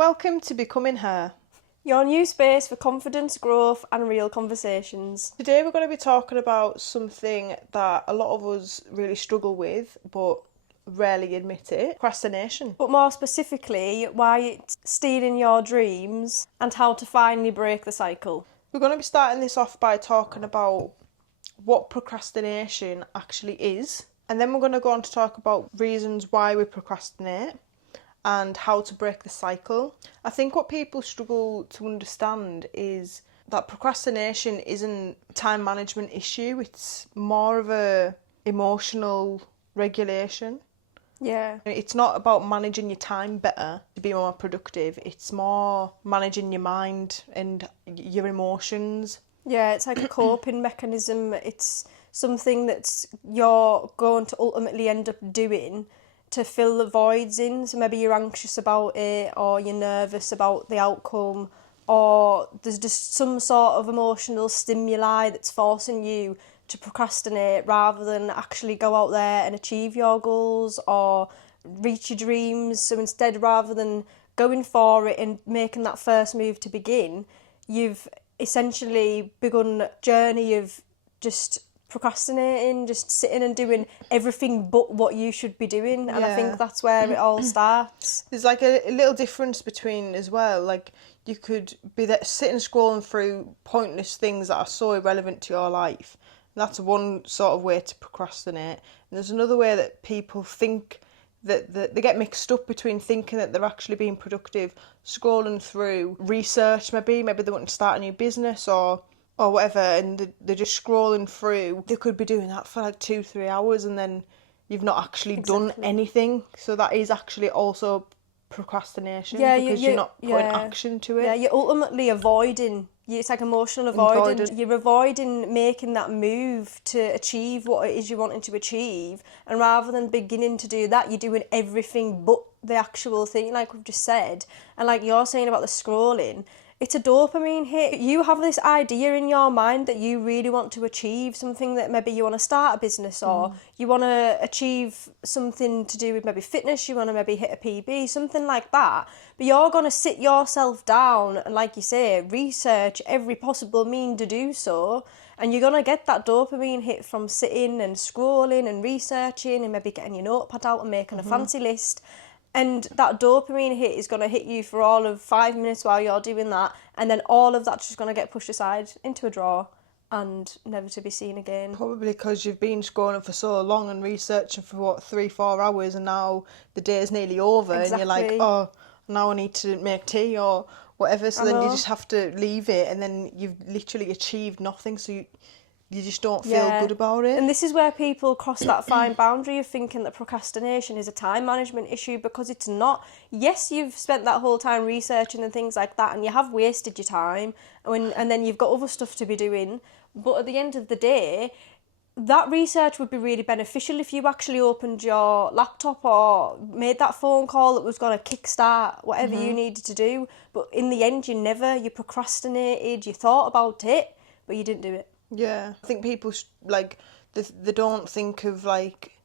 Welcome to Becoming Her. Your new space for confidence, growth and real conversations. Today we're going to be talking about something that a lot of us really struggle with but rarely admit it. Procrastination. But more specifically, why it's stealing your dreams and how to finally break the cycle. We're going to be starting this off by talking about what procrastination actually is, and then we're going to go on to talk about reasons why we procrastinate and how to break the cycle. I think what people struggle to understand is that procrastination isn't a time management issue, it's more of a emotional regulation. Yeah. It's not about managing your time better to be more productive, it's more managing your mind and your emotions. Yeah, it's like a coping mechanism. It's something that you're going to ultimately end up doing to fill the voids in. So maybe you're anxious about it, or you're nervous about the outcome, or there's just some sort of emotional stimuli that's forcing you to procrastinate rather than actually go out there and achieve your goals or reach your dreams. So instead, rather than going for it and making that first move to begin, you've essentially begun a journey of just procrastinating, just sitting and doing everything but what you should be doing. And I think that's where it all starts. There's like a little difference between as well, like you could be there sitting scrolling through pointless things that are so irrelevant to your life. And that's one sort of way to procrastinate. And there's another way that people think that they get mixed up between thinking that they're actually being productive, scrolling through research maybe they want to start a new business or whatever, and they're just scrolling through. They could be doing that for like 2-3 hours and then you've not actually done anything. So that is actually also procrastination, because you're not putting action to it. Yeah, you're ultimately avoiding. It's like emotional avoidance. You're avoiding making that move to achieve what it is you're wanting to achieve. And rather than beginning to do that, you're doing everything but the actual thing, like we've just said. And like you're saying about the scrolling, it's a dopamine hit. You have this idea in your mind that you really want to achieve something, that maybe you want to start a business or you want to achieve something to do with maybe fitness, you want to maybe hit a PB, something like that. But you're going to sit yourself down and, like you say, research every possible mean to do so. And you're going to get that dopamine hit from sitting and scrolling and researching and maybe getting your notepad out and making a fancy list. And that dopamine hit is going to hit you for all of 5 minutes while you're doing that. And then all of that's just going to get pushed aside into a drawer and never to be seen again. Probably because you've been scrolling for so long and researching for 3-4 hours, and now the day is nearly over. Exactly. And you're like, oh, now I need to make tea or whatever. So then you just have to leave it, and then you've literally achieved nothing. So you just don't feel good about it. And this is where people cross that fine boundary of thinking that procrastination is a time management issue, because it's not. Yes, you've spent that whole time researching and things like that, and you have wasted your time, and then you've got other stuff to be doing. But at the end of the day, that research would be really beneficial if you actually opened your laptop or made that phone call that was going to kickstart whatever you needed to do. But in the end, you procrastinated, you thought about it, but you didn't do it. Yeah, I think people like they don't think of like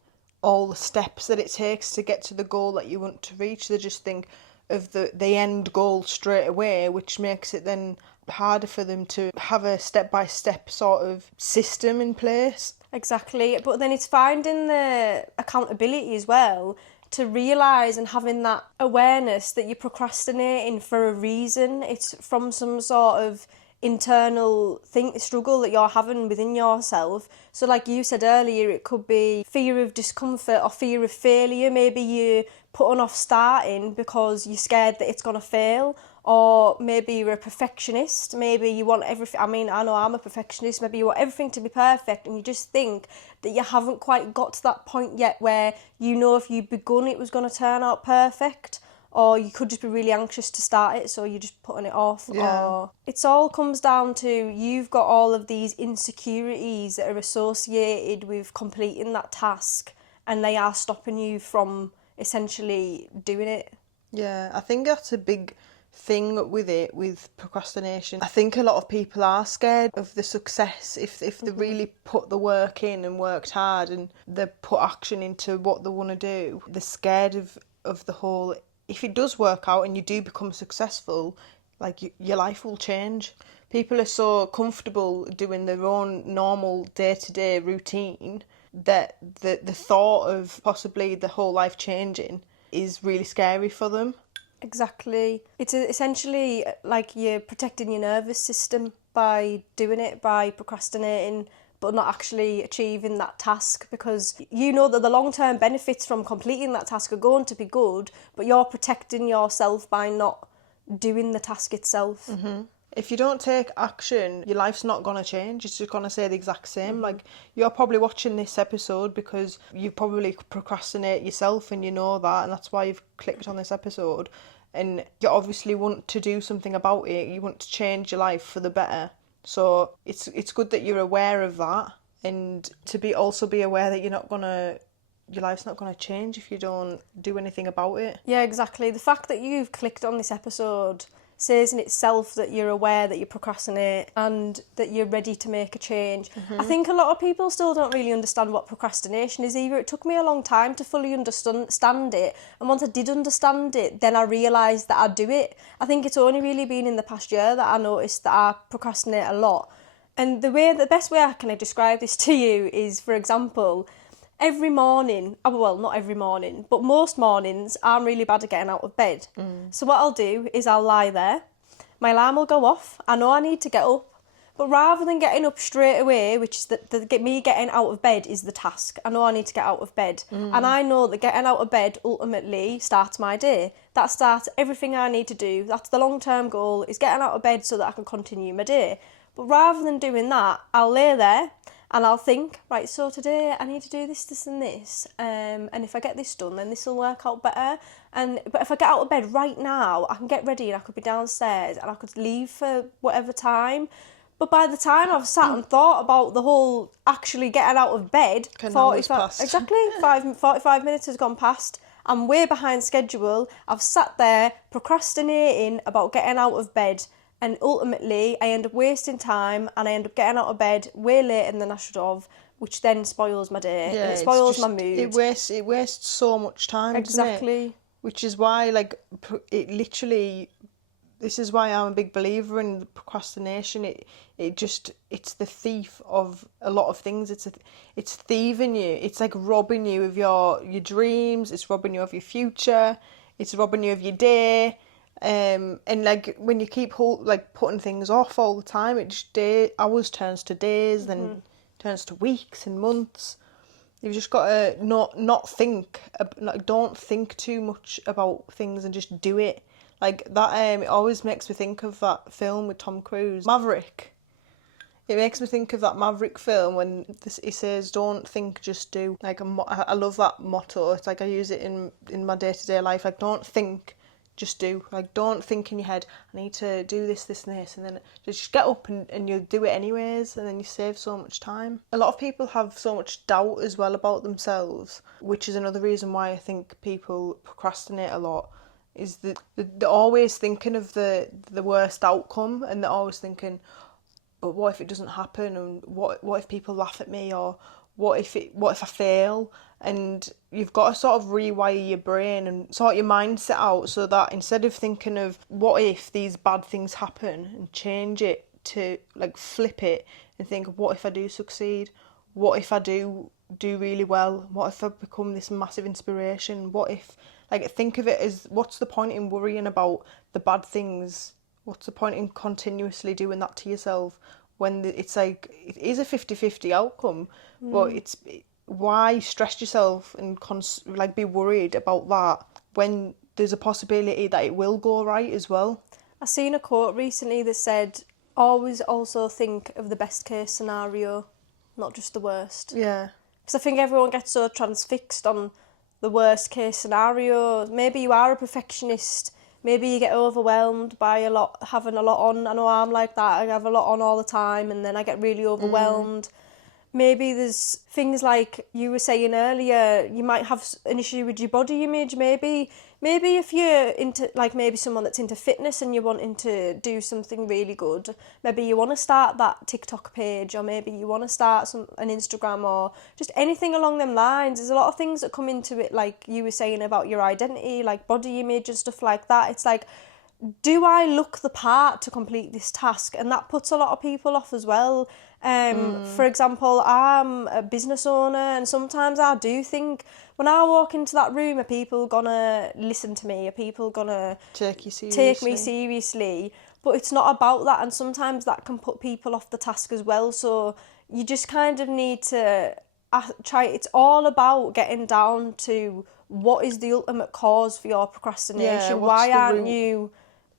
all the steps that it takes to get to the goal that you want to reach. They just think of the end goal straight away, which makes it then harder for them to have a step-by-step sort of system in place. Exactly, but then it's finding the accountability as well, to realise and having that awareness that you're procrastinating for a reason. It's from some sort of internal struggle that you're having within yourself. So like you said earlier, it could be fear of discomfort or fear of failure. Maybe you're putting off starting because you're scared that it's going to fail, or maybe you're a perfectionist. Maybe you want everything. I mean, I know I'm a perfectionist. Maybe you want everything to be perfect, and you just think that you haven't quite got to that point yet where you know if you'd begun it was going to turn out perfect. Or you could just be really anxious to start it, so you're just putting it off. Yeah. Or it all comes down to you've got all of these insecurities that are associated with completing that task, and they are stopping you from essentially doing it. Yeah, I think that's a big thing with procrastination. I think a lot of people are scared of the success if they really put the work in and worked hard and they put action into what they want to do. They're scared of the whole if it does work out and you do become successful, like your life will change. People are so comfortable doing their own normal day-to-day routine that the thought of possibly the whole life changing is really scary for them. Exactly. It's essentially like you're protecting your nervous system by doing it, by procrastinating, but not actually achieving that task, because you know that the long-term benefits from completing that task are going to be good, but you're protecting yourself by not doing the task itself. If you don't take action, your life's not going to change. It's just going to stay the exact same. Like, you're probably watching this episode because you probably procrastinate yourself and you know that, and that's why you've clicked on this episode. And you obviously want to do something about it. You want to change your life for the better. So it's good that you're aware of that, and to also be aware that your life's not gonna change if you don't do anything about it. Yeah, exactly. The fact that you've clicked on this episode says in itself that you're aware that you procrastinate and that you're ready to make a change. I think a lot of people still don't really understand what procrastination is either. It took me a long time to fully understand it, and once I did understand it, then I realised that I do it. I think it's only really been in the past year that I noticed that I procrastinate a lot. And the best way I can describe this to you is, for example, every morning, well, not every morning, but most mornings, I'm really bad at getting out of bed. So what I'll do is I'll lie there, my alarm will go off, I know I need to get up, but rather than getting up straight away, which is me getting out of bed is the task, I know I need to get out of bed. And I know that getting out of bed ultimately starts my day. That starts everything I need to do. That's the long-term goal, is getting out of bed so that I can continue my day. But rather than doing that, I'll lay there, and I'll think, right, so today I need to do this, this and this. And if I get this done, then this will work out better. But if I get out of bed right now, I can get ready and I could be downstairs and I could leave for whatever time. But by the time I've sat and thought about the whole actually getting out of bed, 45 minutes has gone past. I'm way behind schedule. I've sat there procrastinating about getting out of bed. And ultimately, I end up wasting time and I end up getting out of bed way later than I should have, which then spoils my day. Yeah, and it spoils my mood. It wastes so much time. Exactly. Doesn't it? Which is why, like, it literally. This is why I'm a big believer in procrastination. It's the thief of a lot of things. It's thieving you. It's like robbing you of your dreams. It's robbing you of your future. It's robbing you of your day. And like when you keep putting things off all the time, it just hours turns to days, then turns to weeks and months. You've just got to not think, like, don't think too much about things and just do it. Like that, it always makes me think of that film with Tom Cruise, Maverick. It makes me think of that Maverick film when he says, "Don't think, just do." Like I love that motto. It's like I use it in my day-to-day life. Like, don't think, just do. Like, don't think in your head, I need to do this, this and this, and then just get up and you'll do it anyways, and then you save so much time. A lot of people have so much doubt as well about themselves, which is another reason why I think people procrastinate a lot, is that they're always thinking of the worst outcome, and they're always thinking, but what if it doesn't happen, and what if people laugh at me, or what if I fail? And you've got to sort of rewire your brain and sort your mindset out so that instead of thinking of what if these bad things happen, and change it to like flip it and think, what if I do succeed? What if I do really well? What if I become this massive inspiration? What if, like, think of it as, what's the point in worrying about the bad things? What's the point in continuously doing that to yourself when it's like, it is a 50-50 outcome, but why stress yourself and be worried about that when there's a possibility that it will go right as well? I seen a quote recently that said, always also think of the best case scenario, not just the worst. Yeah. Because I think everyone gets so transfixed on the worst case scenario. Maybe you are a perfectionist. Maybe you get overwhelmed by having a lot on. I know I'm like that. I have a lot on all the time and then I get really overwhelmed. Maybe there's things like you were saying earlier, you might have an issue with your body image. Maybe if you're into, like, maybe someone that's into fitness and you're wanting to do something really good, maybe you want to start that TikTok page, or maybe you want to start an Instagram, or just anything along them lines. There's a lot of things that come into it, like you were saying about your identity, like body image and stuff like that. It's like, do I look the part to complete this task? And that puts a lot of people off as well. For example, I'm a business owner, and sometimes I do think when I walk into that room, are people gonna listen to me? Are people gonna Take you seriously. take me seriously? But it's not about that, and sometimes that can put people off the task as well. So you just kind of need to try. It's all about getting down to what is the ultimate cause for your procrastination. Why aren't you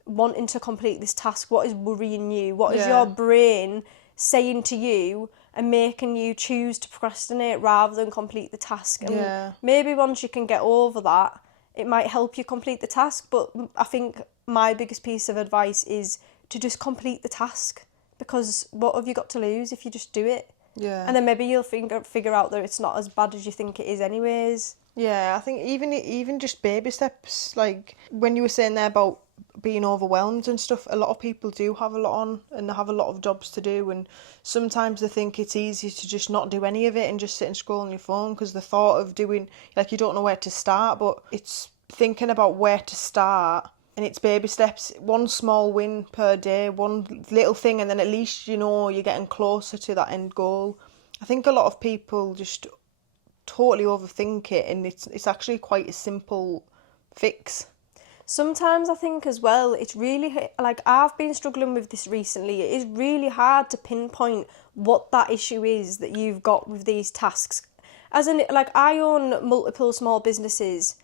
wanting to complete this task? What is worrying you? What is your brain saying to you and making you choose to procrastinate rather than complete the task? And maybe once you can get over that, it might help you complete the task. But I think my biggest piece of advice is to just complete the task, because what have you got to lose if you just do it? And then maybe you'll figure out that it's not as bad as you think it is anyways. Yeah, I think even just baby steps, like when you were saying there about being overwhelmed and stuff, a lot of people do have a lot on and they have a lot of jobs to do, and sometimes they think it's easy to just not do any of it and just sit and scroll on your phone, because the thought of doing, like, you don't know where to start. But it's thinking about where to start, and it's baby steps, one small win per day, one little thing, and then at least you know you're getting closer to that end goal. I think a lot of people just totally overthink it, and it's actually quite a simple fix. Sometimes I think as well, it's really, like, I've been struggling with this recently. It is really hard to pinpoint what that issue is that you've got with these tasks. As in, like, I own multiple small businesses,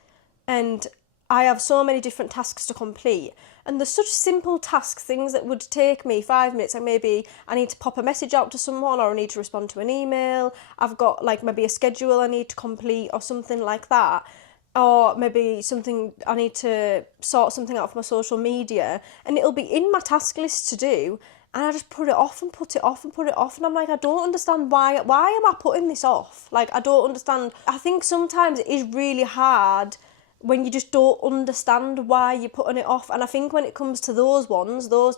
and I have so many different tasks to complete. And there's such simple tasks, things that would take me 5 minutes. Like, maybe I need to pop a message out to someone, or I need to respond to an email. I've got, like, maybe a schedule I need to complete or something like that. Or maybe something I need to sort something out for my social media, and it'll be in my task list to do, and I just put it off and put it off and put it off, and I'm like, I don't understand why am I putting this off? Like, I don't understand. I think sometimes it is really hard when you just don't understand why you're putting it off. And I think when it comes to those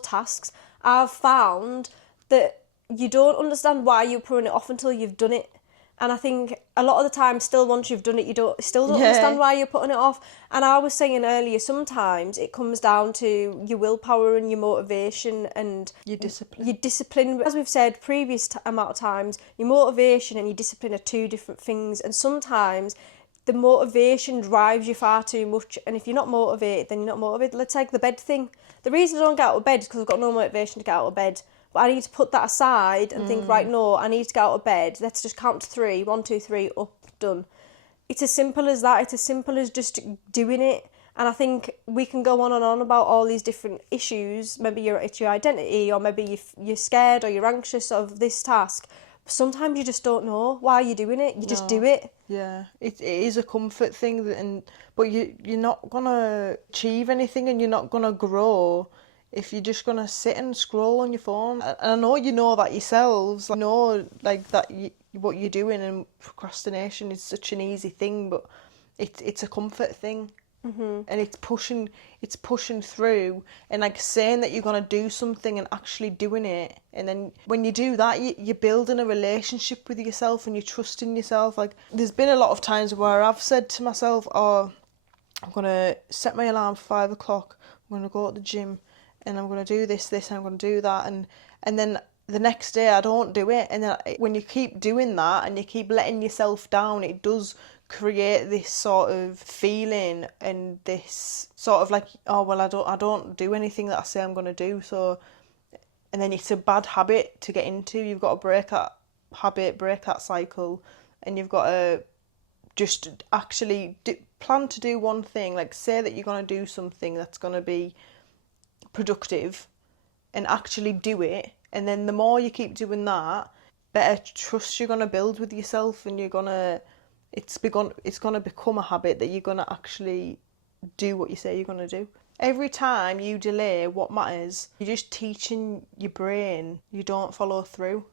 tasks, I've found that you don't understand why you're putting it off until you've done it. And I think a lot of the time, still, once you've done it, you still don't understand why you're putting it off. And I was saying earlier, sometimes it comes down to your willpower and your motivation and Your discipline. Your discipline. As we've said previous amount of times, your motivation and your discipline are two different things. And sometimes the motivation drives you far too much. And if you're not motivated, then you're not motivated. Let's take the bed thing. The reason I don't get out of bed is because I've got no motivation to get out of bed. But I need to put that aside and think, right, no, I need to get out of bed. Let's just count to 3. 1, 2, 3, up, done. It's as simple as that. It's as simple as just doing it. And I think we can go on and on about all these different issues. Maybe it's your identity, or maybe you're scared or you're anxious of this task. Sometimes you just don't know why you're doing it. You just do it. Yeah, it is a comfort thing, but you're not gonna achieve anything, and you're not gonna grow if you're just gonna sit and scroll on your phone. And I know you know that yourselves, like, know, like, that what you're doing, and procrastination is such an easy thing, but it's a comfort thing. And it's pushing through, and like saying that you're gonna do something and actually doing it. And then when you do that, you're building a relationship with yourself, and you're trusting yourself. Like, there's been a lot of times where I've said to myself, oh, I'm gonna set my alarm for 5 o'clock, I'm gonna go to the gym, and I'm gonna do this, and I'm gonna do that, and then the next day I don't do it. And then when you keep doing that and you keep letting yourself down, it does create this sort of feeling, and this sort of like, oh well, I don't do anything that I say I'm going to do. So, and then it's a bad habit to get into. You've got to break that habit, break that cycle, and you've got to just actually plan to do one thing. Like, say that you're going to do something that's going to be productive, and actually do it. And then the more you keep doing that, better trust you're going to build with yourself, and it's going to become a habit that you're going to actually do what you say you're going to do. Every time you delay what matters, you're just teaching your brain you don't follow through.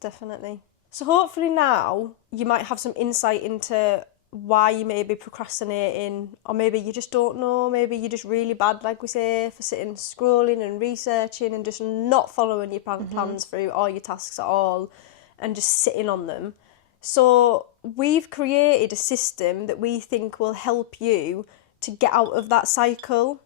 Definitely. So hopefully now you might have some insight into why you may be procrastinating, or maybe you just don't know, maybe you're just really bad, like we say, for sitting scrolling and researching and just not following your plans through all your tasks at all and just sitting on them. So we've created a system that we think will help you to get out of that cycle.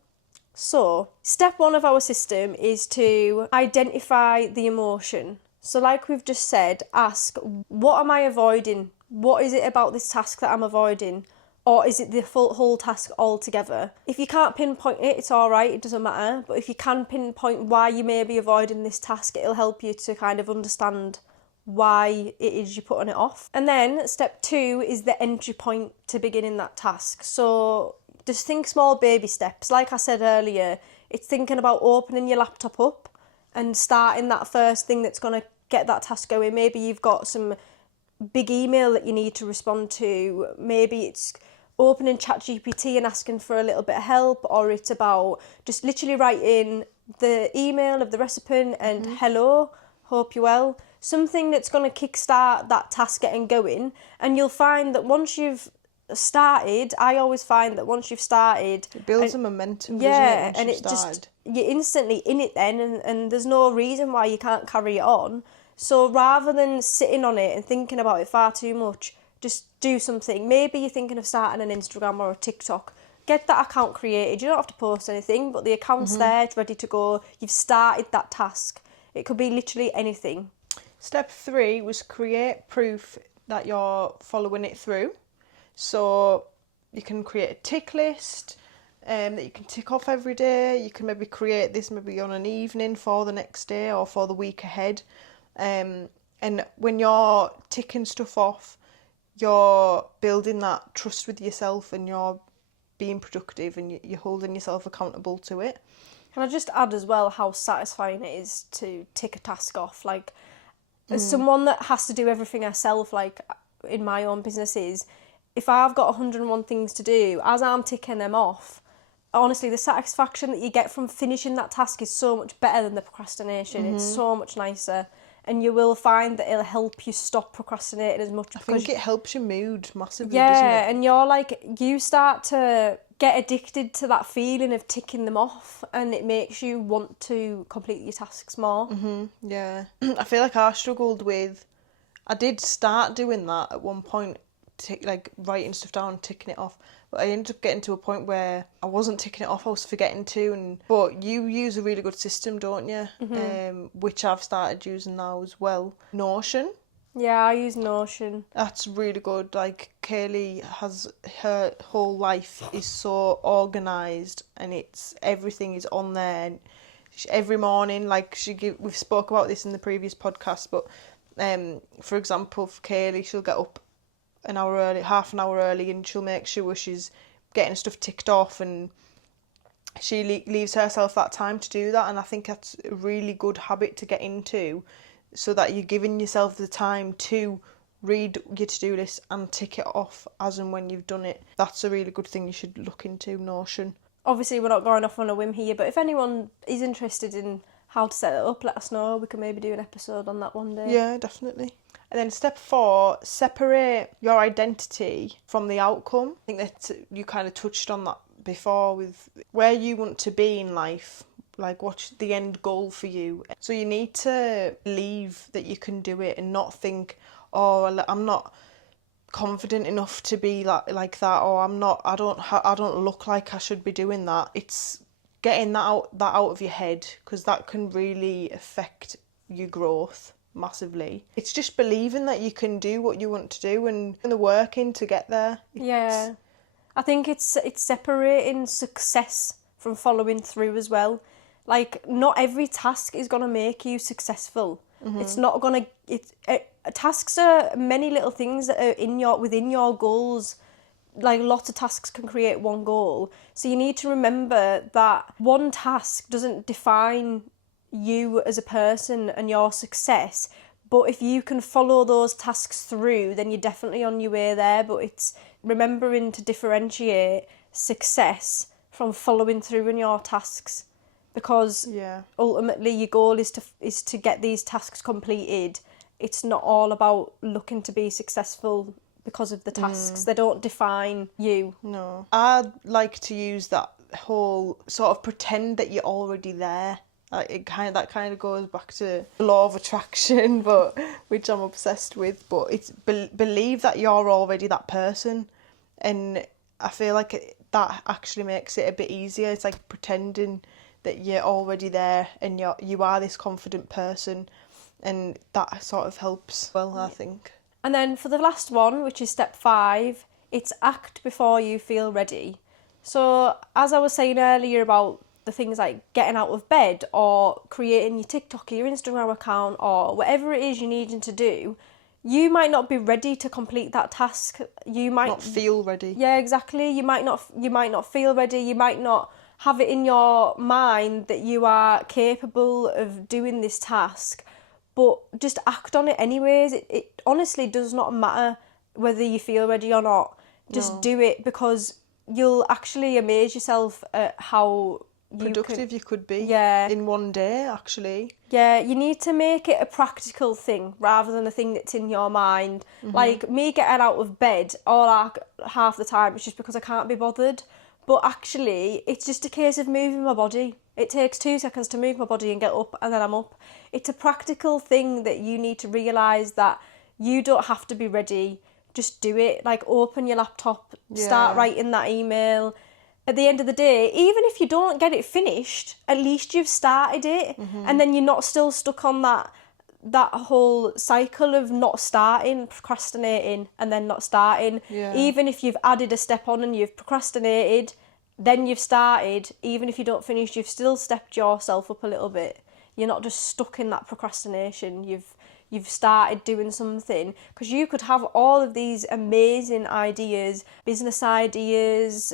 So, step one of our system is to identify the emotion. So, like we've just said, ask, what am I avoiding? What is it about this task that I'm avoiding? Or is it the whole task altogether? If you can't pinpoint it, it's all right, it doesn't matter. But if you can pinpoint why you may be avoiding this task, it'll help you to kind of understand why it is you're putting it off. And then step two is the entry point to beginning that task. So just think small baby steps. Like I said earlier, it's thinking about opening your laptop up and starting that first thing that's going to get that task going. Maybe you've got some big email that you need to respond to. Maybe it's opening ChatGPT and asking for a little bit of help, or it's about just literally writing the email of the recipe and hello, hope you're well. Something that's going to kickstart that task getting going. And you'll find that once you've started, I always find that once you've started, it builds a momentum, yeah, doesn't it, and once it you've started? just, you're instantly in it then, and there's no reason why you can't carry it on. So rather than sitting on it and thinking about it far too much, just do something. Maybe you're thinking of starting an Instagram or a TikTok. Get that account created. You don't have to post anything, but the account's there, it's ready to go. You've started that task. It could be literally anything. Step 3 was create proof that you're following it through. So you can create a tick list that you can tick off every day. You can maybe create this maybe on an evening for the next day or for the week ahead. And when you're ticking stuff off, you're building that trust with yourself and you're being productive and you're holding yourself accountable to it. Can I just add as well how satisfying it is to tick a task off? Like, as someone that has to do everything herself, like in my own businesses, if I've got 101 things to do, as I'm ticking them off, honestly, the satisfaction that you get from finishing that task is so much better than the procrastination. It's so much nicer. And you will find that it'll help you stop procrastinating as much. I think it helps your mood massively, yeah, doesn't it? and you're like, you start to get addicted to that feeling of ticking them off, and it makes you want to complete your tasks more. Yeah. I feel like I did start doing that at one point, like writing stuff down, ticking it off. But I ended up getting to a point where I wasn't ticking it off, I was forgetting to. But you use a really good system, don't you? Which I've started using now as well. Notion. Yeah, I use Notion. That's really good. Like Kaylee has, her whole life is so organised and everything is on there. And every morning, like we've spoke about this in the previous podcast, but for example, for Kaylee, she'll get up an hour early, half an hour early, and she'll make sure she's getting stuff ticked off, and she leaves herself that time to do that. And I think that's a really good habit to get into, so that you're giving yourself the time to read your to-do list and tick it off as and when you've done it. That's a really good thing you should look into, Notion. Obviously, we're not going off on a whim here, but if anyone is interested in how to set it up, let us know. We can maybe do an episode on that one day. Yeah, definitely. And then step 4, separate your identity from the outcome. I think that you kind of touched on that before with where you want to be in life, like what's the end goal for you. So you need to believe that you can do it and not think, oh, I'm not confident enough to be like that, or I don't look like I should be doing that. It's getting that out of your head, because that can really affect your growth massively. It's just believing that you can do what you want to do and the work in to get there. Yeah, I think it's separating success from following through as well. Like, not every task is gonna make you successful. It's not gonna. Tasks are many little things that are within your goals. Like, lots of tasks can create one goal. So you need to remember that one task doesn't define you as a person and your success. But if you can follow those tasks through, then you're definitely on your way there. But it's remembering to differentiate success from following through on your tasks, because ultimately your goal is to get these tasks completed, it's not all about looking to be successful because of the tasks. They don't define you. No. I'd like to use that whole sort of pretend that you're already there. Like that kind of goes back to the law of attraction, but which I'm obsessed with. But it's believe that you're already that person, and I feel like that actually makes it a bit easier. It's like pretending that you're already there and you are this confident person, and that sort of helps. Well, I think. And then for the last one, which is step 5, it's act before you feel ready. So as I was saying earlier about the things like getting out of bed or creating your TikTok or your Instagram account or whatever it is you needing to do, you might not be ready to complete that task. You might not feel ready. Yeah, exactly. You might not feel ready. You might not have it in your mind that you are capable of doing this task, but just act on it anyways. It honestly does not matter whether you feel ready or not. Just do it, because you'll actually amaze yourself at how productive you could be Yeah. in one day, actually. Yeah, you need to make it a practical thing rather than a thing that's in your mind. Like me getting out of bed half the time, it's just because I can't be bothered. But actually, it's just a case of moving my body. It takes 2 seconds to move my body and get up, and then I'm up. It's a practical thing that you need to realise that you don't have to be ready. Just do it. Like, open your laptop, start writing that email. At the end of the day, even if you don't get it finished, at least you've started it, and then you're not still stuck on that whole cycle of not starting, procrastinating, and then not starting. Even if you've added a step on and you've procrastinated, then you've started. Even if you don't finish, you've still stepped yourself up a little bit. You're not just stuck in that procrastination. You've started doing something, because you could have all of these amazing ideas, business ideas,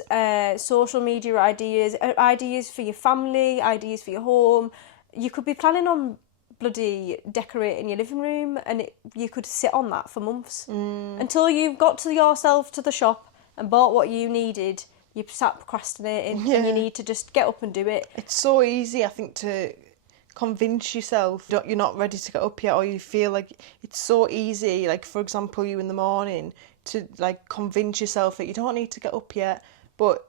social media ideas, ideas for your family, ideas for your home. You could be planning on bloody decorating your living room, and you could sit on that for months until you've got to yourself to the shop and bought what you needed. You sat procrastinating, and you need to just get up and do it. It's so easy, I think, to convince yourself that you're not ready to get up yet, or you feel like it's so easy, like for example you in the morning, to like convince yourself that you don't need to get up yet. But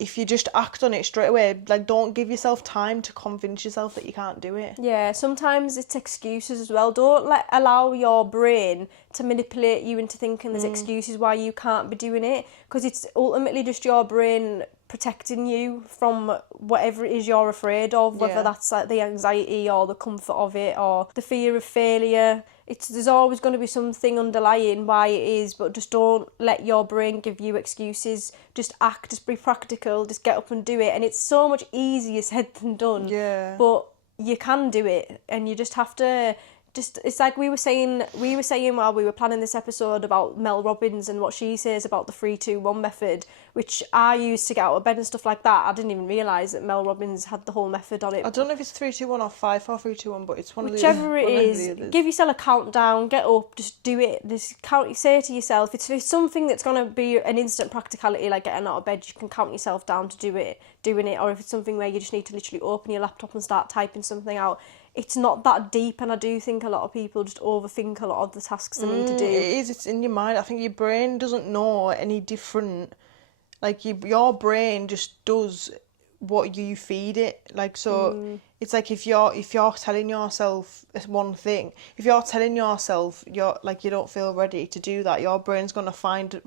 if you just act on it straight away, like, don't give yourself time to convince yourself that you can't do it. Yeah, sometimes it's excuses as well. Don't allow your brain to manipulate you into thinking there's excuses why you can't be doing it, because it's ultimately just your brain protecting you from whatever it is you're afraid of, whether that's like the anxiety or the comfort of it or the fear of failure. There's always going to be something underlying why it is, but just don't let your brain give you excuses. Just act, just be practical, just get up and do it. And it's so much easier said than done. Yeah. But you can do it, and you just have to. It's like we were saying while we were planning this episode about Mel Robbins and what she says about the 3-2-1 method, which I use to get out of bed and stuff like that. I didn't even realise that Mel Robbins had the whole method on it. I don't know if it's 3-2-1 or 5-4-3-2-1, but it's whichever it is. Give yourself a countdown, get up, just do it. Just say to yourself, if it's something that's going to be an instant practicality, like getting out of bed, you can count yourself down to doing it. Or if it's something where you just need to literally open your laptop and start typing something out, it's not that deep. And I do think a lot of people just overthink a lot of the tasks they need to do. It is, it's in your mind. I think your brain doesn't know any different. Like, your brain just does what you feed it. Like, so it's like if you're telling yourself one thing, if you're telling yourself you don't feel ready to do that, your brain's going to find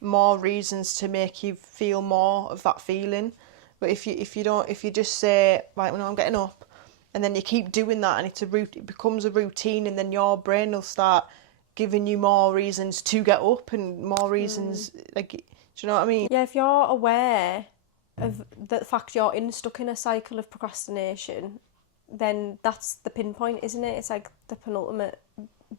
more reasons to make you feel more of that feeling. But if you just say, right, well, no, I'm getting up, and then you keep doing that, and it becomes a routine, and then your brain will start giving you more reasons to get up and more reasons, like, do you know what I mean? Yeah, if you're aware of the fact you're stuck in a cycle of procrastination, then that's the pinpoint, isn't it? It's like the penultimate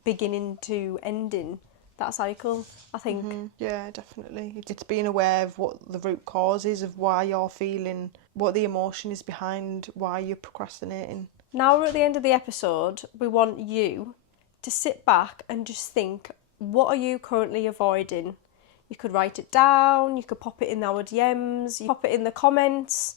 beginning to ending that cycle, I think. Yeah, definitely. It's being aware of what the root cause is of why you're feeling, what the emotion is behind why you're procrastinating. Now we're at the end of the episode, we want you to sit back and just think, what are you currently avoiding? You could write it down, you could pop it in our DMs, you pop it in the comments.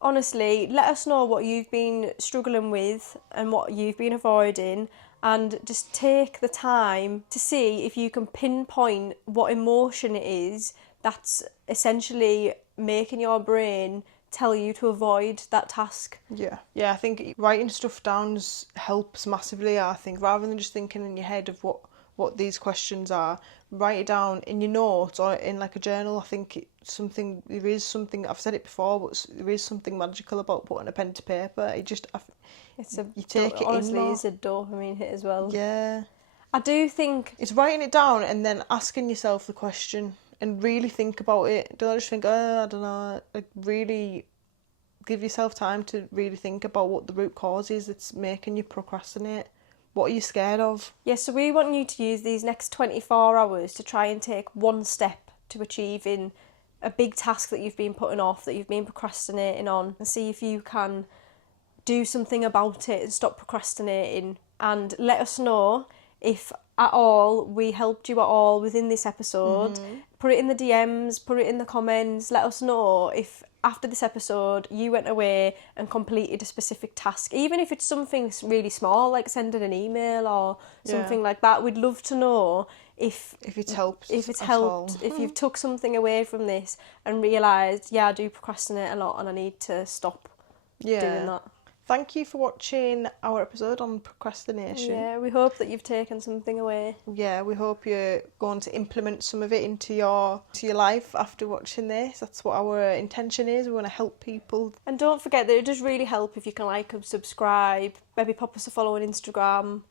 Honestly, let us know what you've been struggling with and what you've been avoiding, and just take the time to see if you can pinpoint what emotion it is that's essentially making your brain tell you to avoid that task. Yeah, I think writing stuff down helps massively. I think rather than just thinking in your head of what these questions are, write it down in your notes or in like a journal. I think there is something, I've said it before, but there is something magical about putting a pen to paper. You take it honestly in more. is a dopamine hit as well. Yeah, I do think it's writing it down and then asking yourself the question and really think about it. Don't just think, oh, I don't know. Like, really give yourself time to really think about what the root cause is that's making you procrastinate. What are you scared of? Yeah, so we want you to use these next 24 hours to try and take one step to achieving a big task that you've been putting off, that you've been procrastinating on, and see if you can do something about it and stop procrastinating. And let us know if at all we helped you at all within this episode. Put it in the DMs, put it in the comments. Let us know if after this episode you went away and completed a specific task, even if it's something really small like sending an email or something like that. We'd love to know if it's helped. If you've took something away from this and realised, yeah, I do procrastinate a lot and I need to stop doing that. Thank you for watching our episode on procrastination. Yeah, we hope that you've taken something away. Yeah, we hope you're going to implement some of it into your life after watching this. That's what our intention is. We want to help people. And don't forget that it does really help if you can like and subscribe. Maybe pop us a follow on Instagram.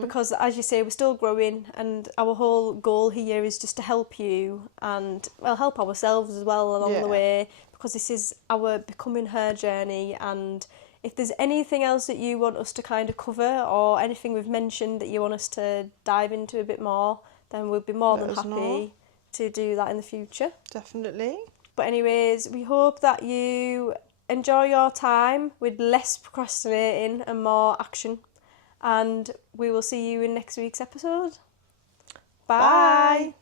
Because, as you say, we're still growing, and our whole goal here is just to help you and, well, help ourselves as well along the way, because this is our becoming her journey. And if there's anything else that you want us to kind of cover or anything we've mentioned that you want us to dive into a bit more, then we'll be more than happy to do that in the future. Definitely. But anyways, we hope that you enjoy your time with less procrastinating and more action. And we will see you in next week's episode. Bye.